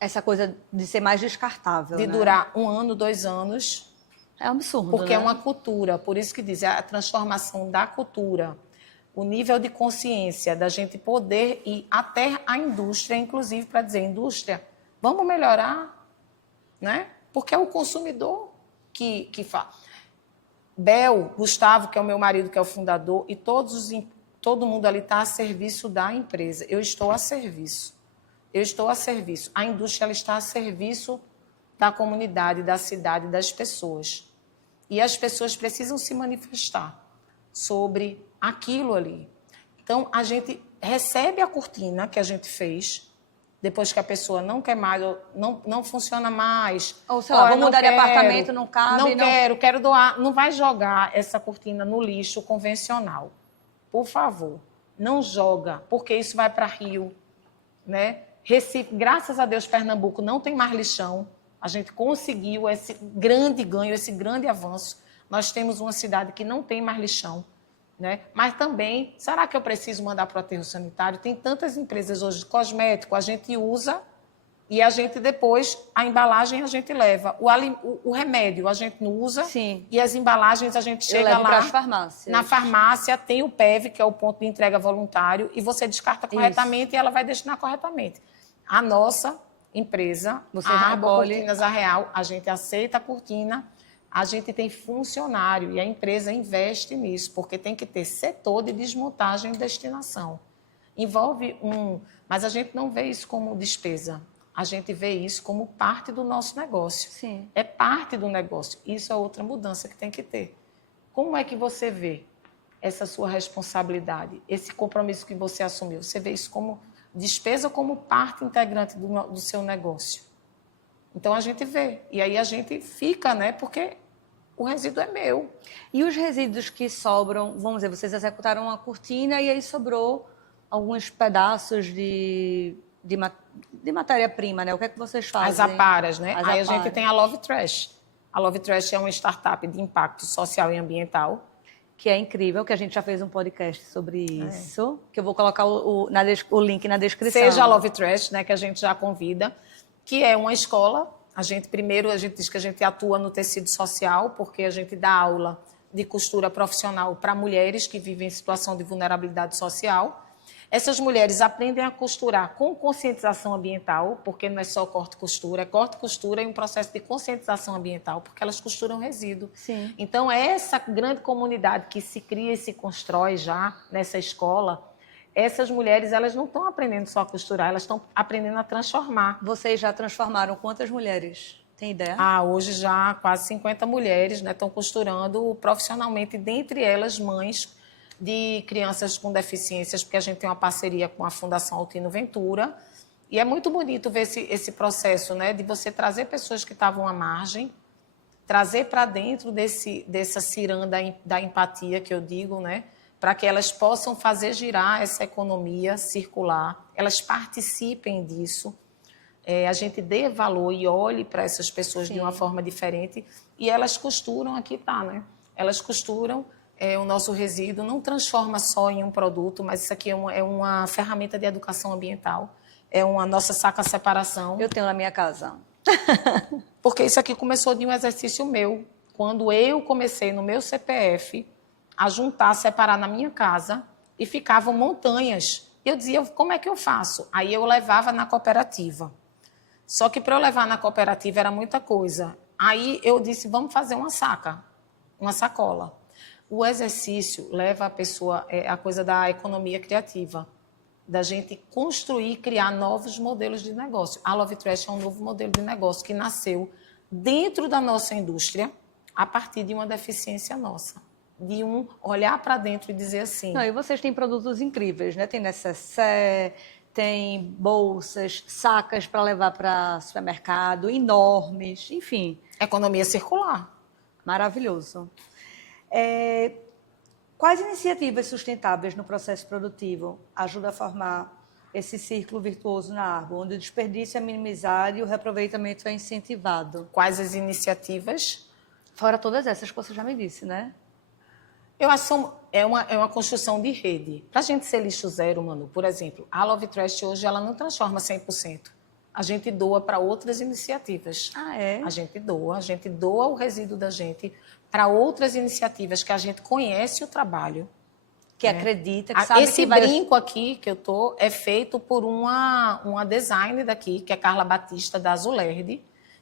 Essa coisa de ser mais descartável, de né? durar 1 ano, 2 anos, É um absurdo, porque né? é uma cultura. Por isso que diz, é a transformação da cultura. O nível de consciência da gente poder ir até a indústria, inclusive para dizer, indústria, vamos melhorar, né? Porque é o consumidor que faz. Bel, Gustavo, que é o meu marido, que é o fundador, e todo mundo ali está a serviço da empresa. Eu estou a serviço. Eu estou a serviço. A indústria ela está a serviço da comunidade, da cidade, das pessoas. E as pessoas precisam se manifestar sobre aquilo ali. Então, a gente recebe a cortina que a gente fez, depois que a pessoa não quer mais, não funciona mais. Ou sei lá, Olha, vou mudar de quero, apartamento, não cabe. quero doar. Não vai jogar essa cortina no lixo convencional. Por favor, não joga, porque isso vai para Rio, né? Recife, graças a Deus, Pernambuco não tem mais lixão. A gente conseguiu esse grande ganho, esse grande avanço. Nós temos uma cidade que não tem mais lixão, né? Mas também, será que eu preciso mandar para o aterro sanitário? Tem tantas empresas hoje de cosmético, a gente usa e a gente depois, a embalagem a gente leva. O remédio a gente não usa. Sim. E as embalagens a gente chega levo lá. para as farmácias. Na farmácia tem o PEV, que é o ponto de entrega voluntário, e você descarta corretamente e ela vai destinar corretamente. A nossa empresa, Você a Arbo recolhe... Cortinas Arreal, a gente aceita a cortina, a gente tem funcionário e a empresa investe nisso, porque tem que ter setor de desmontagem e destinação. Envolve mas a gente não vê isso como despesa, a gente vê isso como parte do nosso negócio. Sim. É parte do negócio. Isso é outra mudança que tem que ter. Como é que você vê essa sua responsabilidade, esse compromisso que você assumiu? Você vê isso como despesa ou como parte integrante do seu negócio? Então, a gente vê. E aí a gente fica, né? Porque o resíduo é meu. E os resíduos que sobram, vamos dizer, vocês executaram a cortina e aí sobrou alguns pedaços de matéria-prima, né? O que é que vocês fazem? As aparas, né? As aí aparas. A gente tem a Love Trash. A Love Trash é uma startup de impacto social e ambiental. Que é incrível, que a gente já fez um podcast sobre isso, que eu vou colocar o link na descrição. Seja a Love Trash, né, que a gente já convida, que é uma escola. Primeiro a gente diz que a gente atua no tecido social, porque a gente dá aula de costura profissional para mulheres que vivem em situação de vulnerabilidade social. Essas mulheres aprendem a costurar com conscientização ambiental, porque não é só corte e costura, é corte e costura e um processo de conscientização ambiental, porque elas costuram resíduo. Sim. Então, essa grande comunidade que se cria e se constrói já nessa escola, essas mulheres elas não estão aprendendo só a costurar, elas estão aprendendo a transformar. Vocês já transformaram quantas mulheres? Tem ideia? Hoje já quase 50 mulheres, né, estão costurando profissionalmente, dentre elas mães de crianças com deficiências, porque a gente tem uma parceria com a Fundação Altino Ventura, E é muito bonito ver esse processo, né, de você trazer pessoas que estavam à margem, trazer para dentro dessa ciranda da empatia que eu digo, né, para que elas possam fazer girar essa economia circular, elas participem disso, a gente dê valor e olhe para essas pessoas de uma forma diferente, e elas costuram, aqui tá, né? Elas costuram o nosso resíduo, não transforma só em um produto, mas isso aqui é uma ferramenta de educação ambiental, é uma nossa saca-separação. Eu tenho na minha casa. Porque isso aqui começou de um exercício meu. Quando eu comecei no meu CPF a juntar, separar na minha casa, e ficavam montanhas. Eu dizia, como é que eu faço? Aí eu levava na cooperativa. Só que para eu levar na cooperativa era muita coisa. Aí eu disse, vamos fazer uma sacola. O exercício leva a pessoa, a coisa da economia criativa, da gente construir, criar novos modelos de negócio. A Love Trash é um novo modelo de negócio que nasceu dentro da nossa indústria a partir de uma deficiência nossa. De olhar para dentro e dizer assim... Não, e vocês têm produtos incríveis, né? Tem necessaire, tem bolsas, sacas para levar para supermercado, enormes, enfim. Economia circular. Maravilhoso. Quais iniciativas sustentáveis no processo produtivo ajudam a formar esse círculo virtuoso na Arbo, onde o desperdício é minimizado e o reaproveitamento é incentivado? Quais as iniciativas? Fora todas essas que você já me disse, né? Eu acho que é uma construção de rede. Para a gente ser lixo zero, Manu, por exemplo, a Love Trash hoje ela não transforma 100%. A gente doa para outras iniciativas. Ah, é? A gente doa o resíduo da gente para outras iniciativas que a gente conhece o trabalho. Que acredita, que sabe Esse que vai... brinco aqui que eu tô é feito por uma designer daqui, que é Carla Batista, da Azulerde,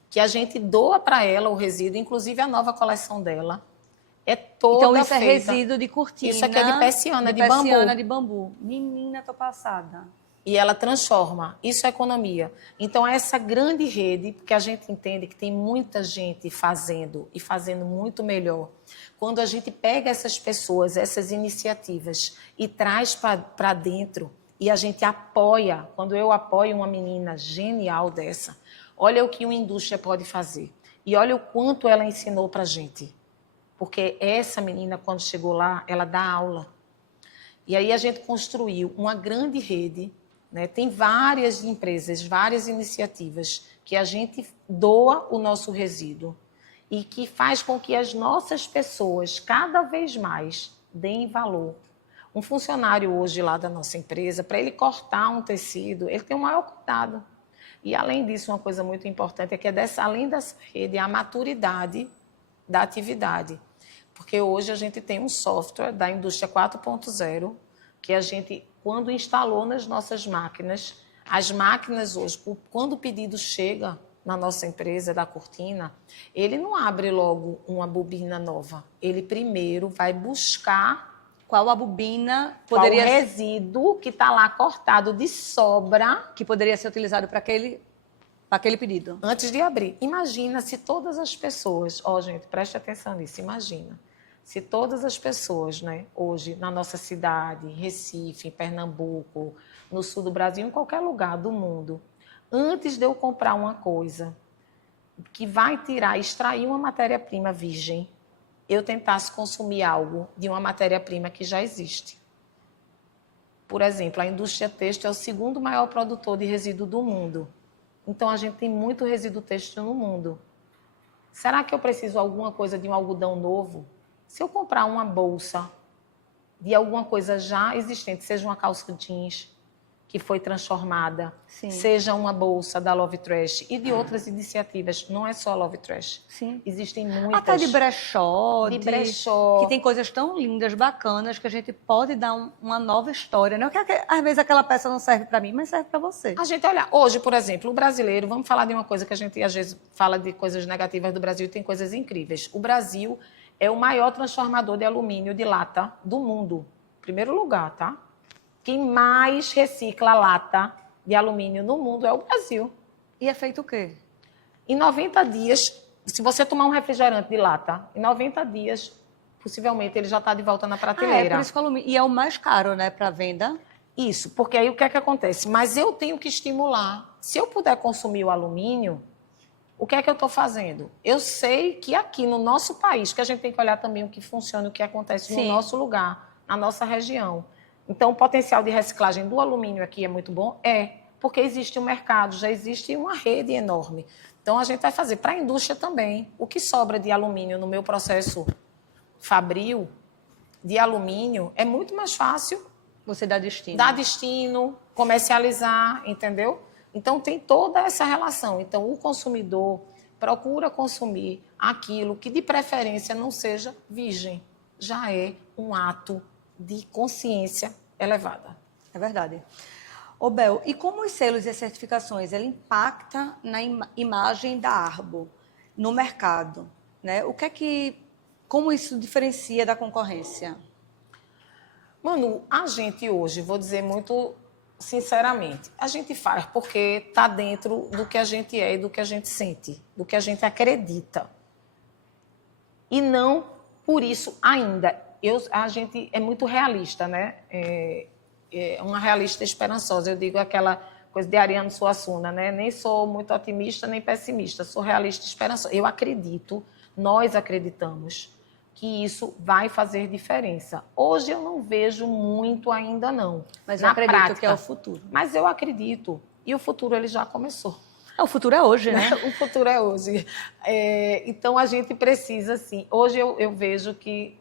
que a gente doa para ela o resíduo, inclusive a nova coleção dela. É toda Então isso feita. é resíduo de cortina. Isso aqui é de persiana, de persiana bambu. de bambu. Menina, tô passada. E ela transforma. Isso é economia. Então, essa grande rede, porque a gente entende que tem muita gente fazendo e fazendo muito melhor. Quando a gente pega essas pessoas, essas iniciativas e traz para dentro e a gente apoia, quando eu apoio uma menina genial dessa, olha o que uma indústria pode fazer. E olha o quanto ela ensinou para a gente. Porque essa menina, quando chegou lá, ela dá aula. E aí a gente construiu uma grande rede, né? Tem várias empresas, várias iniciativas que a gente doa o nosso resíduo e que faz com que as nossas pessoas cada vez mais deem valor. Um funcionário hoje lá da nossa empresa, para ele cortar um tecido, ele tem o maior cuidado. E além disso, uma coisa muito importante é que além dessa rede, a maturidade da atividade. Porque hoje a gente tem um software da indústria 4.0 que a gente, quando instalou nas nossas máquinas, as máquinas hoje, quando o pedido chega na nossa empresa da cortina, ele não abre logo uma bobina nova. Ele primeiro vai buscar qual a bobina poderia qual o resíduo que está lá cortado de sobra que poderia ser utilizado para aquele pedido. Antes de abrir. Imagina se todas as pessoas... gente, preste atenção nisso. Imagina se todas as pessoas, né, hoje, na nossa cidade, em Recife, em Pernambuco, no sul do Brasil, em qualquer lugar do mundo, antes de eu comprar uma coisa que vai extrair uma matéria-prima virgem, eu tentasse consumir algo de uma matéria-prima que já existe. Por exemplo, a indústria têxtil é o segundo maior produtor de resíduo do mundo. Então, a gente tem muito resíduo têxtil no mundo. Será que eu preciso alguma coisa de um algodão novo? Se eu comprar uma bolsa de alguma coisa já existente, seja uma calça jeans que foi transformada, Sim. seja uma bolsa da Love Trash e de outras iniciativas, não é só a Love Trash. Sim. Existem muitas. Até de brechó. De brechó. Que tem coisas tão lindas, bacanas, que a gente pode dar uma nova história. Não que às vezes aquela peça não serve para mim, mas serve para você. A gente olha, hoje, por exemplo, o brasileiro, vamos falar de uma coisa que a gente às vezes fala de coisas negativas do Brasil e tem coisas incríveis. O Brasil é o maior transformador de alumínio de lata do mundo. Primeiro lugar, tá? Quem mais recicla lata de alumínio no mundo é o Brasil. E é feito o quê? Em 90 dias, se você tomar um refrigerante de lata, em 90 dias, possivelmente ele já está de volta na prateleira. Por isso que o alumínio... E é o mais caro, né, para venda? Isso, porque aí o que é que acontece? Mas eu tenho que estimular. Se eu puder consumir o alumínio, o que é que eu estou fazendo? Eu sei que aqui no nosso país, que a gente tem que olhar também o que funciona, o que acontece no nosso lugar, na nossa região. Então, o potencial de reciclagem do alumínio aqui é muito bom? É, porque existe um mercado, já existe uma rede enorme. Então, a gente vai fazer para a indústria também. O que sobra de alumínio no meu processo fabril de alumínio é muito mais fácil. Você dá destino. Dar destino, comercializar, entendeu? Então, tem toda essa relação. Então, o consumidor procura consumir aquilo que, de preferência, não seja virgem. Já é um ato de consciência elevada. É verdade. Ô, Bel, e como os selos e as certificações, ela impacta na imagem da Arbo no mercado, né? Como isso diferencia da concorrência? Manu, a gente hoje, vou dizer muito sinceramente, a gente faz porque está dentro do que a gente é e do que a gente sente, do que a gente acredita. E não por isso ainda. A gente é muito realista, né? É uma realista esperançosa. Eu digo aquela coisa de Ariano Suassuna, né? Nem sou muito otimista nem pessimista, sou realista esperançosa. Eu acredito, nós acreditamos que isso vai fazer diferença. Hoje eu não vejo muito ainda não. Mas eu acredito prática, que é o futuro. Mas eu acredito. E o futuro ele já começou. O futuro é hoje, né? O futuro é hoje. Então a gente precisa, sim. Hoje eu vejo que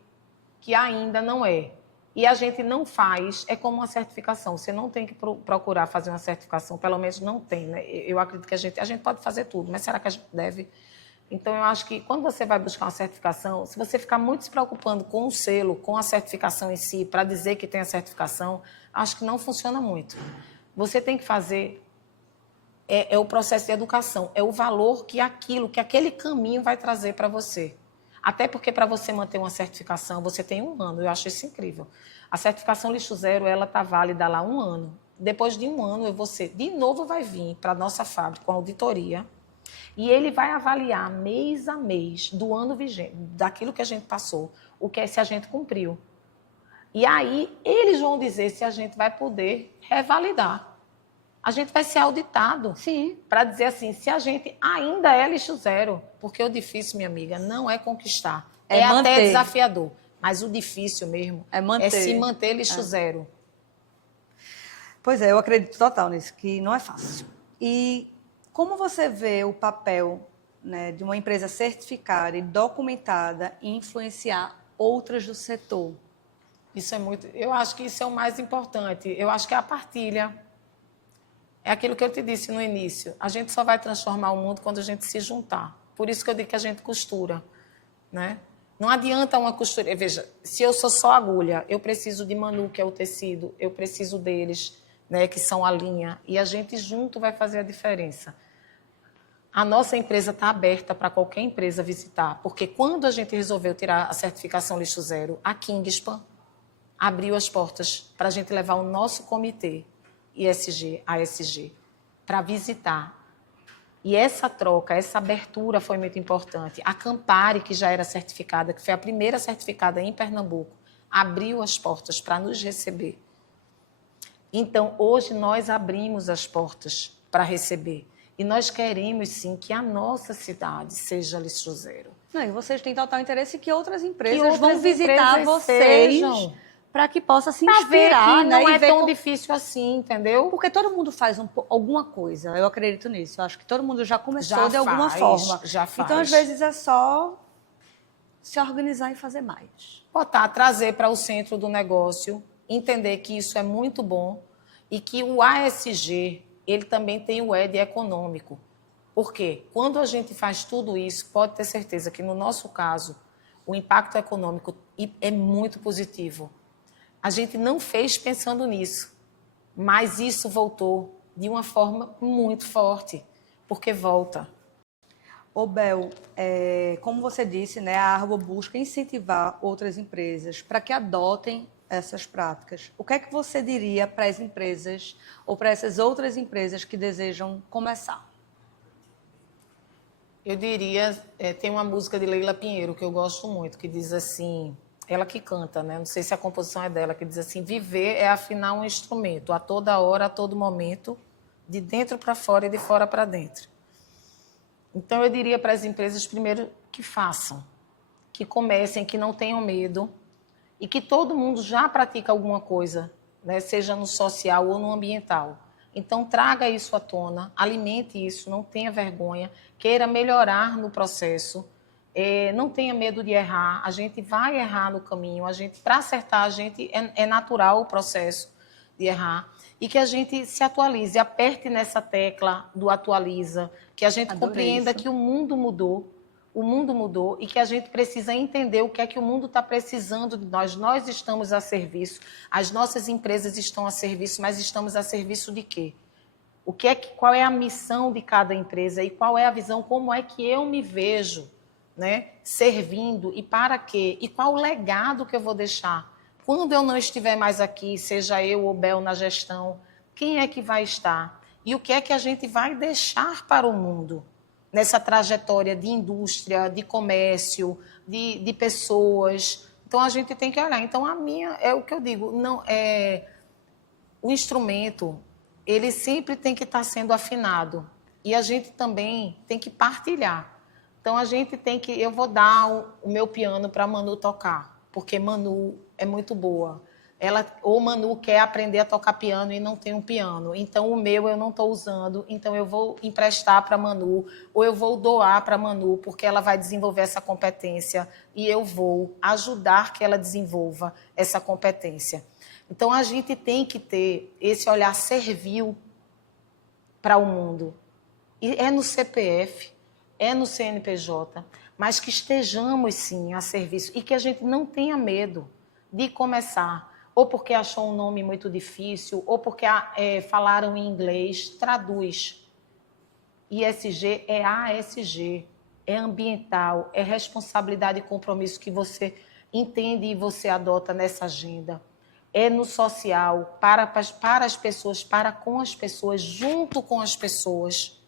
ainda não é. E a gente não faz, é como uma certificação. Você não tem que procurar fazer uma certificação, pelo menos não tem, né? Eu acredito que a gente pode fazer tudo, mas será que a gente deve? Então, eu acho que quando você vai buscar uma certificação, se você ficar muito se preocupando com o selo, com a certificação em si, para dizer que tem a certificação, acho que não funciona muito. Você tem que fazer o processo de educação, é o valor que aquele caminho vai trazer para você. Até porque para você manter uma certificação, você tem 1 ano, eu acho isso incrível. A certificação lixo zero, ela está válida lá 1 ano. Depois de 1 ano, você de novo vai vir para a nossa fábrica com auditoria, e ele vai avaliar mês a mês do ano vigente, daquilo que a gente passou, se a gente cumpriu. E aí, eles vão dizer se a gente vai poder revalidar. A gente vai ser auditado. Sim. Para dizer assim, se a gente ainda é lixo zero. Porque o difícil, minha amiga, não é conquistar. É até desafiador. Mas o difícil mesmo é se manter lixo zero. Pois é, eu acredito total nisso, que não é fácil. E como você vê o papel, né, de uma empresa certificada e documentada em influenciar outras do setor? Isso é muito. Eu acho que isso é o mais importante. Eu acho que é a partilha. É aquilo que eu te disse no início. A gente só vai transformar o mundo quando a gente se juntar. Por isso que eu digo que a gente costura, né? Não adianta uma costureira. Veja, se eu sou só agulha, eu preciso de Manu, que é o tecido, eu preciso deles, né, que são a linha. E a gente junto vai fazer a diferença. A nossa empresa está aberta para qualquer empresa visitar, porque quando a gente resolveu tirar a certificação lixo zero, a Kingspan abriu as portas para a gente levar o nosso comitê ISG, ASG, para visitar. E essa troca, essa abertura foi muito importante. A Campari, que já era certificada, que foi a primeira certificada em Pernambuco, abriu as portas para nos receber. Então, hoje nós abrimos as portas para receber. E nós queremos, sim, que a nossa cidade seja lixo zero. Não, e vocês têm total interesse que outras empresas vão visitar vocês para que possa se inspirar, né? Não é tão difícil assim, entendeu? Porque todo mundo faz alguma coisa, eu acredito nisso. Eu acho que todo mundo já começou de alguma forma. Já faz. Então, às vezes, é só se organizar e fazer mais. Trazer para o centro do negócio, entender que isso é muito bom e que o ASG, ele também tem o ED econômico. Por quê? Quando a gente faz tudo isso, pode ter certeza que, no nosso caso, o impacto econômico é muito positivo. A gente não fez pensando nisso, mas isso voltou de uma forma muito forte, porque volta. Ô, Bel, como você disse, né, a Arbo busca incentivar outras empresas para que adotem essas práticas. O que é que você diria para as empresas ou para essas outras empresas que desejam começar? Eu diria, tem uma música de Leila Pinheiro que eu gosto muito, que diz assim, ela que canta, né? Não sei se a composição é dela, que diz assim: viver é afinar um instrumento a toda hora, a todo momento, de dentro para fora e de fora para dentro. Então, eu diria para as empresas, primeiro, que façam, que comecem, que não tenham medo e que todo mundo já pratica alguma coisa, né? Seja no social ou no ambiental. Então, traga isso à tona, alimente isso, não tenha vergonha, queira melhorar no processo, não tenha medo de errar. A gente vai errar no caminho, para acertar, é natural o processo de errar. E que a gente se atualize, aperte nessa tecla do atualiza, que a gente compreenda que o mundo mudou e que a gente precisa entender o que é que o mundo está precisando de nós. Nós estamos a serviço, as nossas empresas estão a serviço, mas estamos a serviço de quê? Qual é a missão de cada empresa e qual é a visão, como é que eu me vejo, né, servindo e para quê? E qual o legado que eu vou deixar? Quando eu não estiver mais aqui, seja eu ou Bel na gestão, quem é que vai estar? E o que é que a gente vai deixar para o mundo? Nessa trajetória de indústria, de comércio, de pessoas. Então, a gente tem que olhar. Então, é o que eu digo, o instrumento, ele sempre tem que estar sendo afinado. E a gente também tem que partilhar. Então, eu vou dar o meu piano para a Manu tocar, porque Manu é muito boa. Ou Manu quer aprender a tocar piano e não tem um piano. Então, o meu eu não estou usando, então eu vou emprestar para a Manu, ou eu vou doar para a Manu, porque ela vai desenvolver essa competência e eu vou ajudar que ela desenvolva essa competência. Então, a gente tem que ter esse olhar servil para o mundo. E é no CPF, é no CNPJ, mas que estejamos, sim, a serviço e que a gente não tenha medo de começar, ou porque achou um nome muito difícil, ou porque falaram em inglês, traduz. ISG é ASG, é ambiental, é responsabilidade e compromisso que você entende e você adota nessa agenda. É no social, para as pessoas, para com as pessoas, junto com as pessoas.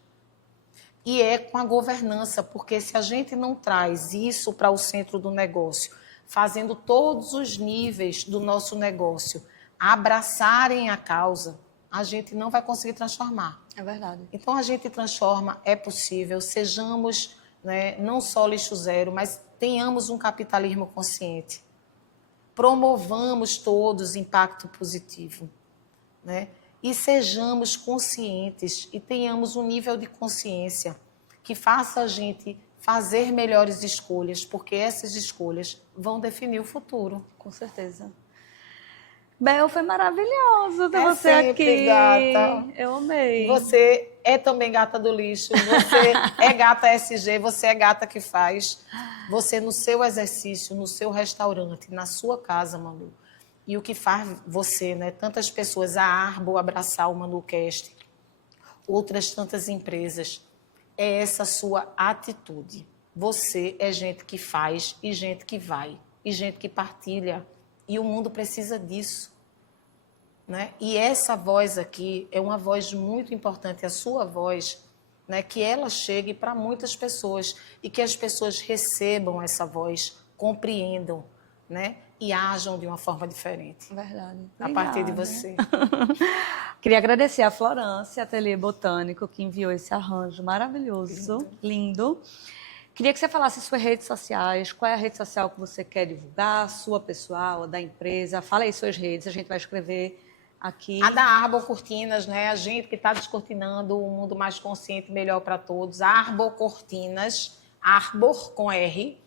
E é com a governança, porque se a gente não traz isso para o centro do negócio, fazendo todos os níveis do nosso negócio abraçarem a causa, a gente não vai conseguir transformar. É verdade. Então, a gente transforma, é possível, sejamos, né, não só lixo zero, mas tenhamos um capitalismo consciente. Promovamos todos impacto positivo, né? E sejamos conscientes e tenhamos um nível de consciência que faça a gente fazer melhores escolhas, porque essas escolhas vão definir o futuro. Com certeza. Bel, foi maravilhoso ter você sempre, aqui. Gata. Eu amei. Você é também gata do lixo, você é gata SG, você é gata que faz. Você no seu exercício, no seu restaurante, na sua casa, Manu. E o que faz você, né? Tantas pessoas, a Arbo abraçar o ManuCast, outras tantas empresas, é essa sua atitude. Você é gente que faz e gente que vai, e gente que partilha. E o mundo precisa disso, né? E essa voz aqui é uma voz muito importante, a sua voz, né? Que ela chegue para muitas pessoas e que as pessoas recebam essa voz, compreendam, né? E ajam de uma forma diferente. Verdade. A partir de você. Queria agradecer a Florence, Ateliê Botânico, que enviou esse arranjo maravilhoso, lindo. Queria que você falasse suas redes sociais, qual é a rede social que você quer divulgar, a sua pessoal, a da empresa. Fala aí suas redes, a gente vai escrever aqui. A da Arbor Cortinas, né? A gente que está descortinando um mundo mais consciente, melhor para todos. Arbor Cortinas, Arbor com R.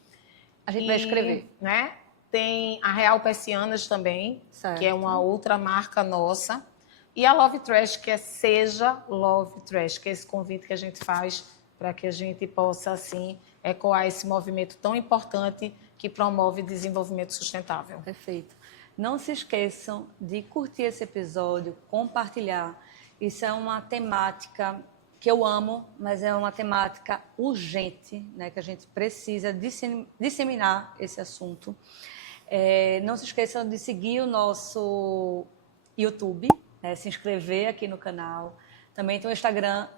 A gente vai escrever. Né? Tem a Real Persianas também, certo, que é uma outra marca nossa. E a Love Trash, que é Seja Love Trash, que é esse convite que a gente faz para que a gente possa, assim, ecoar esse movimento tão importante que promove desenvolvimento sustentável. Perfeito. Não se esqueçam de curtir esse episódio, compartilhar. Isso é uma temática que eu amo, mas é uma temática urgente, né, que a gente precisa disseminar esse assunto. Não se esqueçam de seguir o nosso YouTube, né, se inscrever aqui no canal. Também tem o Instagram,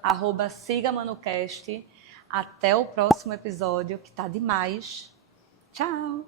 @sigamanucast. Até o próximo episódio, que tá demais. Tchau!